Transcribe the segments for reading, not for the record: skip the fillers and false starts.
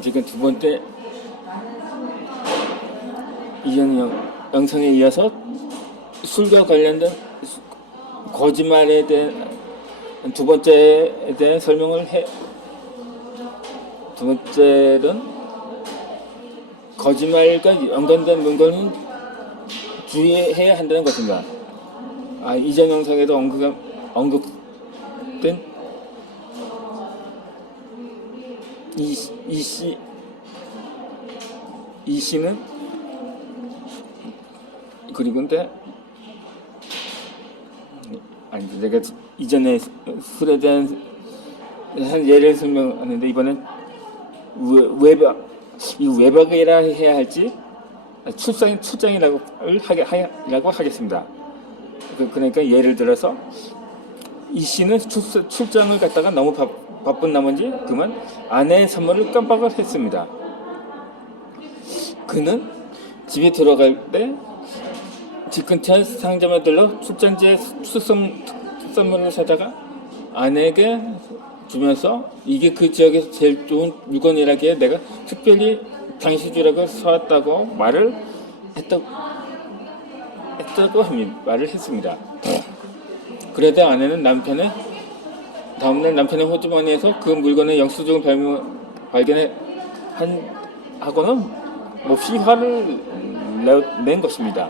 지금 두 번째 이전 영상에 이어서 술과 관련된 거짓말에 대한 두 번째에 대한 설명을 두 번째는 거짓말과 연관된 물건은 주의해야 한다는 것입니다. 이전 영상에도 언급된 이 씨는 그리고인데 내가 이전에 술에 대한 한 예를 설명하는데 이번엔 외박이라 해야 할지 출장이라고 하겠습니다. 그러니까 예를 들어서 이 씨는 출장을 갔다가 너무 바쁜 나머지 그만 아내의 선물을 깜빡을 했습니다. 그는 집에 들어갈 때 집 근처 상점에 들러 출장지에 선물을 사다가 아내에게 주면서 이게 그 지역에서 제일 좋은 물건이라기에 내가 특별히 당신 주라고 사왔다고 말을 했습니다. 그러다 아내는 다음날 남편의 호주머니에서 그 물건의 영수증을 하고는 몹시 화를 낸 것입니다.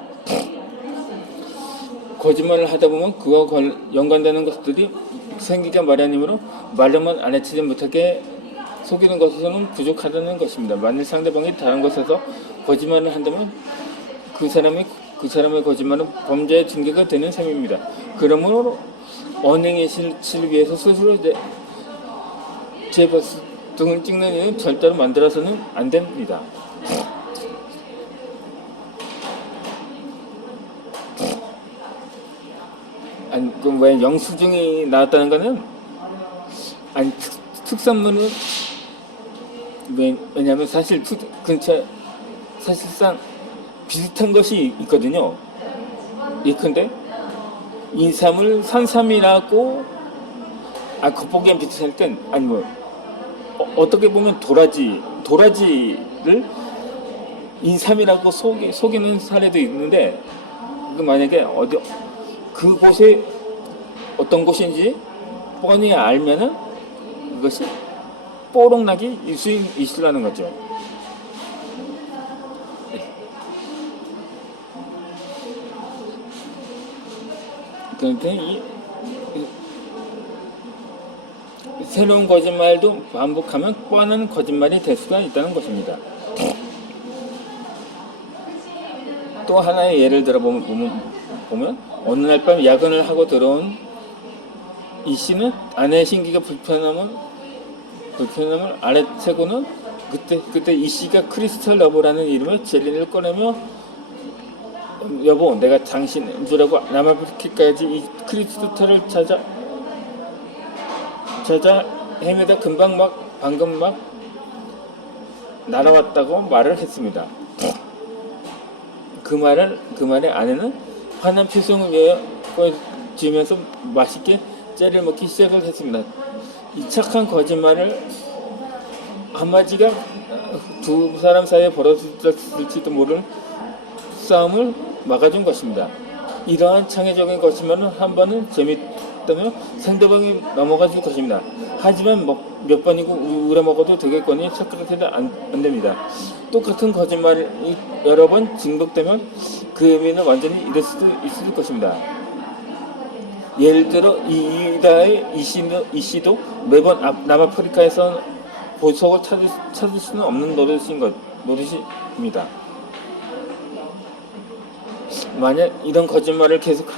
거짓말을 하다 보면 그와 연관되는 것들이 생기기 마련이므로 말로만 알아채지 못하게 속이는 것으로는 부족하다는 것입니다. 만일 상대방이 다른 것에서 거짓말을 한다면 그 사람의 거짓말은 범죄의 징계가 되는 셈입니다. 그러므로 언행의 실치를 위해서 스스로 죄벌 등을 찍는 일은 절대로 만들어서는 안 됩니다. 그럼 왜 영수증이 나왔다는 거는 특산물은 왜냐하면 사실상 비슷한 것이 있거든요. 예컨대 인삼을 산삼이라고 겉보기엔 비슷할 땐 어떻게 보면 도라지를 인삼이라고 속이는 사례도 있는데 만약에 그곳에 어떤 곳인지 뻔히 알면은 이것이 뽀록나기 있으라는 거죠. 그런데 새로운 거짓말도 반복하면 뻔한 거짓말이 될 수가 있다는 것입니다. 또 하나의 예를 들어보면 어느 날 밤 야근을 하고 들어온 이 씨는 아내의 신기가 불편함을 알아채고는 그때 이 씨가 크리스탈 러브라는 이름의 젤리를 꺼내며 여보 내가 당신 주라고 남아프리카까지 이 크리스탈을 찾아 헤매다 방금 날아왔다고 말을 했습니다. 그 말에 아내는 환한 표정을 지으면서 맛있게 젤을 먹기 시작을 했습니다. 이 착한 거짓말을 한마디가 두 사람 사이에 벌어졌을지도 모르는 싸움을 막아준 것입니다. 이러한 창의적인 거짓말은 한 번은 재밌다며 상대방이 넘어가 줄 것입니다. 하지만 몇 번이고 우려먹어도 되겠거니 착각해도 안 됩니다. 똑같은 거짓말이 여러 번 진급되면 그 의미는 완전히 잃을 수도 있을 것입니다. 예를 들어 이다의 이 씨도 매번 남아프리카에서 보석을 찾을 수는 없는 노릇입니다. 만약 이런 거짓말을 계속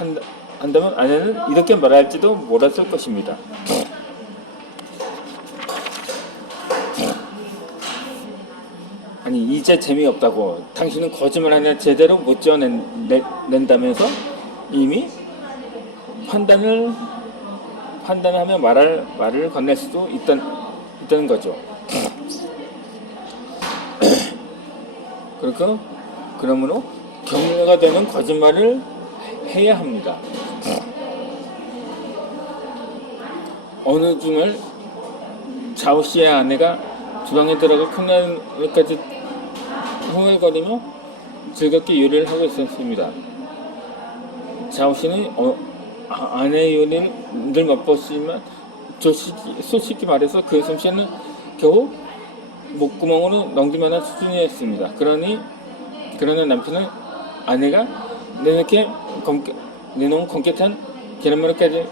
한다면 아내는 이렇게 말할지도 몰랐을 것입니다. 이제 재미없다고 당신은 거짓말 하나 제대로 못 지어낸다면서 이미 판단하며 말을 건넬 수도 있다는 거죠. 그러므로 경례가 되는 거짓말을 해야 합니다. 어느 주말 자오 씨의 아내가 주방에 들어가 컵라면까지 흥얼거리며 즐겁게 요리를 하고 있었습니다. 자오 씨는 아내의 요리를 늘 맛봤지만 솔직히 말해서 그 솜씨는 겨우 목구멍으로 넘기만한 수준이었습니다. 그러나 남편은 아내가 내놓은 검게탄 계란말이까지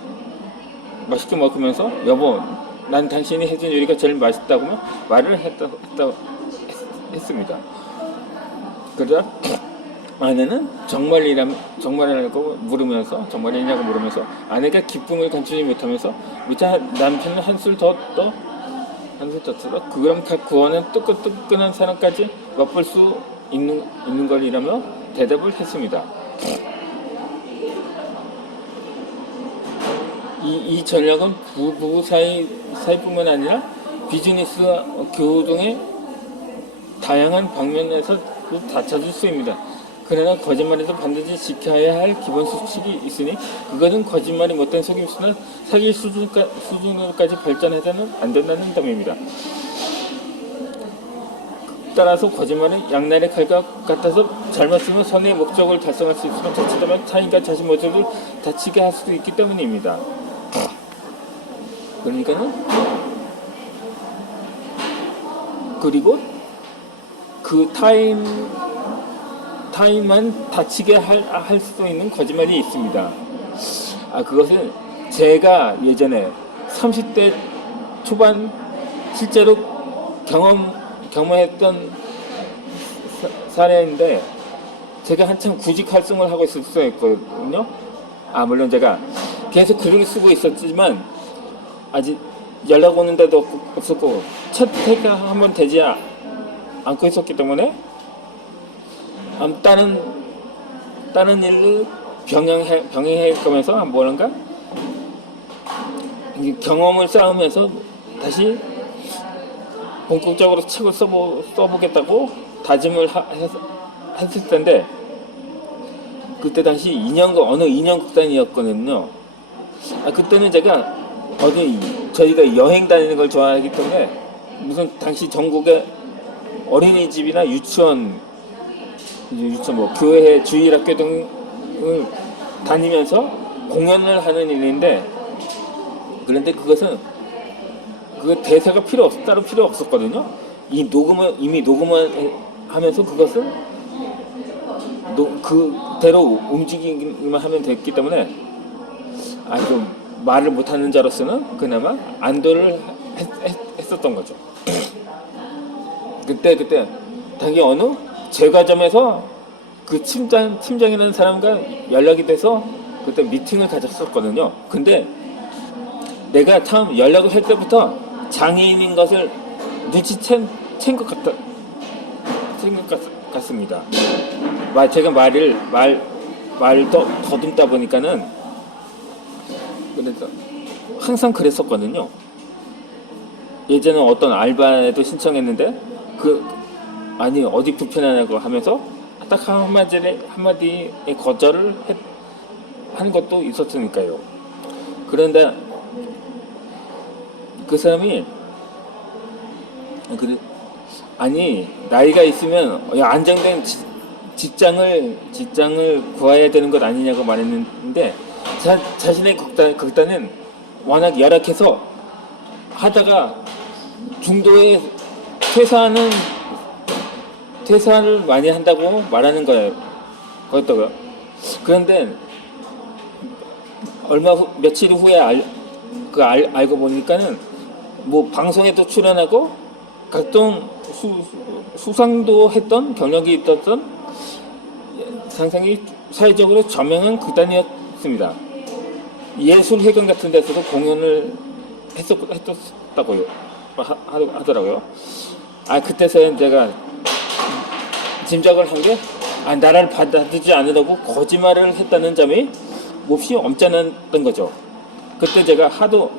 맛있게 먹으면서 여보, 난 당신이 해준 요리가 제일 맛있다고 말을 했습니다. 그러자 아내는 정말이냐고 물으면서 아내가 기쁨을 감추지 못하면서 무자 남편은 한술 더 들어 그럼 각 구워낸 뜨끈뜨끈한 사람까지 맛볼 수 있는 걸이라며 대답을 했습니다. 이 전략은 부부 사이뿐만 아니라 비즈니스와 교우 등의 다양한 방면에서 다 찾을 수 있습니다. 그러나 거짓말에도 반드시 지켜야 할 기본 수칙이 있으니 그것은 거짓말이 못된 속임수나 사기 수준으로까지 발전해서는 안 된다는 점입니다. 따라서 거짓말은 양날의 칼과 같아서 잘못 쓰면 선의 목적을 달성할 수 있으면 자칫하면 타인과 자신 모습을 다치게 할 수도 있기 때문입니다. 그리고 그 타인만 다치게 할 수도 있는 거짓말이 있습니다. 그것은 제가 예전에 30대 초반 실제로 경험했던 사례인데, 제가 한참 구직 활동을 하고 있었거든요. 물론 제가 계속 글을 쓰고 있었지만 아직 연락 오는 데도 없었고 채택이 한번 되지 않고 있었기 때문에 다른 일을 병행해 가면서 뭐랄까 경험을 쌓으면서 다시 본격적으로 책을 써보겠다고 다짐을 했을 텐데, 그때 당시 어느 인형극단이었거든요. 그때는 제가 저희가 여행 다니는 걸 좋아하기 때문에 무슨 당시 전국에 어린이집이나 유치원 교회 주일학교 등을 다니면서 공연을 하는 일인데, 그런데 그 대사가 따로 필요 없었거든요. 이미 녹음을 하면서 그것을 그대로 움직이기만 하면 됐기 때문에 좀 말을 못하는 자로서는 그나마 안도를 했었던 거죠. 그때 당연히 어느 제과점에서 그 팀장이라는 사람과 연락이 돼서 그때 미팅을 가졌었거든요. 근데 내가 처음 연락을 할 때부터 장애인인 것을 눈치챈 것 같습니다. 제가 말을 더듬다 보니까는, 그래서 항상 그랬었거든요. 예전에 어떤 알바에도 신청했는데 어디 불편하냐고 하면서 딱 한마디에 거절을 한 것도 있었으니까요. 그런데 그 사람이 나이가 있으면 안정된 직장을 구해야 되는 것 아니냐고 말했는데, 자신의 극단은 워낙 열악해서 하다가 중도에 퇴사를 많이 한다고 말하는 거였더라고요. 그런데 며칠 후에 알고 보니까는 방송에도 출연하고 각종 수상도 했던 경력이 있었던 상당히 사회적으로 저명한 극단이었습니다. 예술회관 같은 데서도 공연을 했었다고 하더라고요. 그때서야 제가 짐작을 한 게 나를 받아주지 않으려고 거짓말을 했다는 점이 몹시 엄청났던 거죠. 그때 제가 하도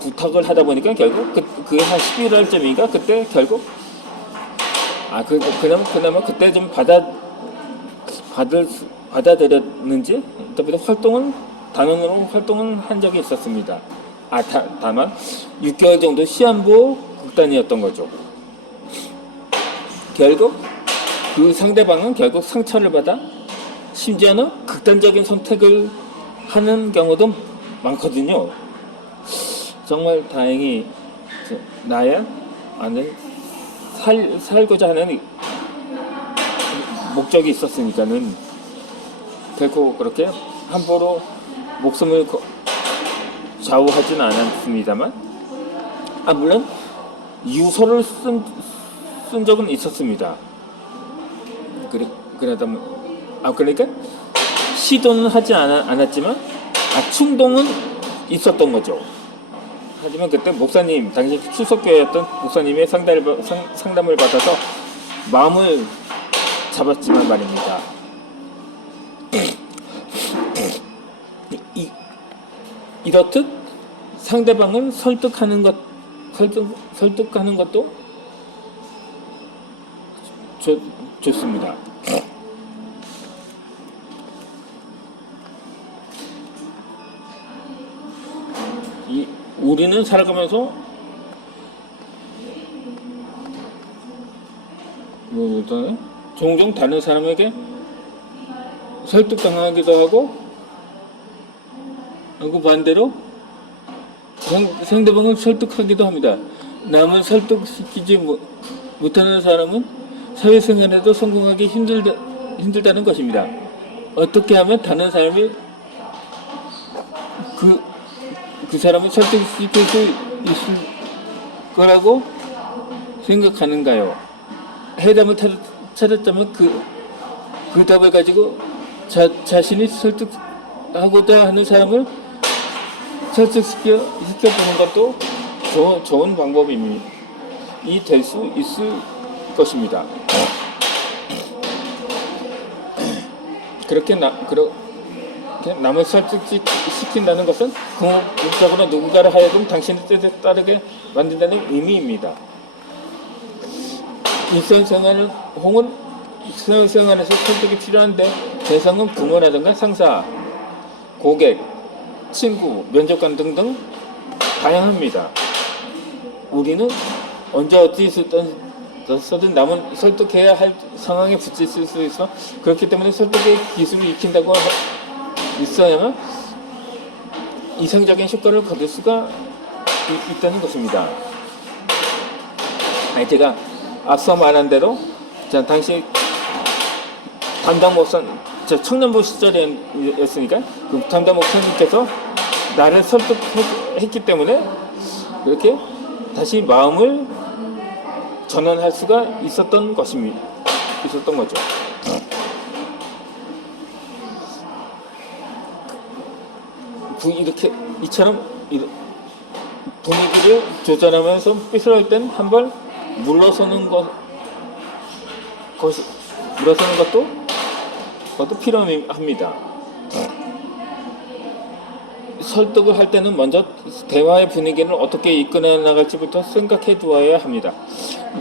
부탁을 하다 보니까 결국 그게 한 11월쯤인가 그때 결국 그나마 그때 좀 받아들였는지 단원으로 활동을 한 적이 있었습니다. 다만 6개월 정도 시한부 극단이었던 거죠. 결국 그 상대방은 결국 상처를 받아 심지어는 극단적인 선택을 하는 경우도 많거든요. 정말 다행히 나야 아는 살고자 하는 목적이 있었으니까는 결코 그렇게 함부로 목숨을 좌우하지는 않았습니다만, 물론 유서를 쓴 적은 있었습니다. 그러니까 시도는 하지 않았지만 충동은 있었던 거죠. 하지만 그때 목사님, 당시 출석교회였던 목사님의 상담을 받아서 마음을 잡았지만 말입니다. 이렇듯 상대방을 설득하는 것도 좋습니다. 우리는 살아가면서 종종 다른 사람에게 설득당하기도 하고, 반대로 상대방을 설득하기도 합니다. 남을 설득시키지 못하는 사람은 사회생활에도 성공하기 힘들다는 것입니다. 어떻게 하면 다른 사람이 그 사람을 설득시킬 수 있을 거라고 생각하는가요? 해답을 찾았다면 그 답을 가지고 자신이 설득하고자 하는 사람을 설득시켜보는 것도 좋은 방법이 될 수 있을 것입니다. 그렇게 남을 설득시킨다는 것은 궁극적으로 누군가를 하여금 당신의 뜻에 따르게 만든다는 의미입니다. 일상생활에서 설득이 필요한데, 대상은 부모라든가 상사, 고객, 친구, 면접관 등등 다양합니다. 우리는 언제 어디서든 남을 설득해야 할 상황에 부딪힐 수 있어. 그렇기 때문에 설득의 기술을 익힌다고 있어야만 이상적인 효과를 거둘 수가 있다는 것입니다. 제가 앞서 말한 대로 당시 담당 목사, 청년부 시절이었으니까 그 담당 목사님께서 나를 설득했기 때문에 그렇게 다시 마음을 전환할 수가 있었던 거죠. 이렇게 이처럼 분위기를 조절하면서 삐뚤어질 땐 한 번 물러서는 것도 필요합니다. 설득을 할 때는 먼저 대화의 분위기를 어떻게 이끌어 나갈지부터 생각해 두어야 합니다.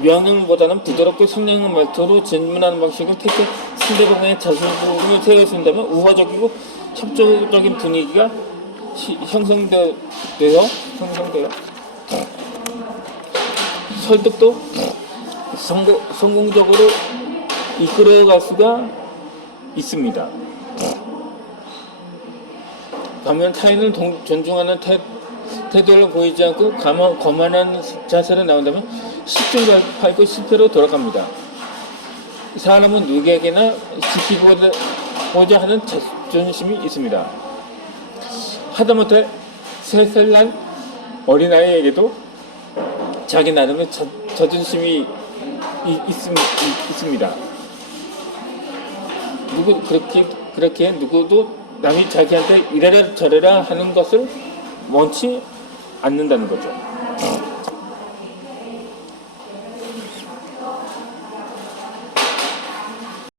명령보다는 부드럽고 성량한 말투로 질문하는 방식을 택해 상대방의 자존심을 세워준다면 우호적이고 협조적인 분위기가 형성되어 설득도 성공적으로 이끌어갈 수가 있습니다. 반면 타인을 존중하는 태도를 보이지 않고 거만한 자세로 나온다면 십중팔구 실패로 돌아갑니다. 사람은 누구에게나 지키고자 하는 자존심이 있습니다. 하다못해 3살 난 어린아이에게도 자기 나름의 자존심이 있습니다. 그렇게 누구도 남이 자기한테 이래라 저래라 하는 것을 원치 않는다는 거죠.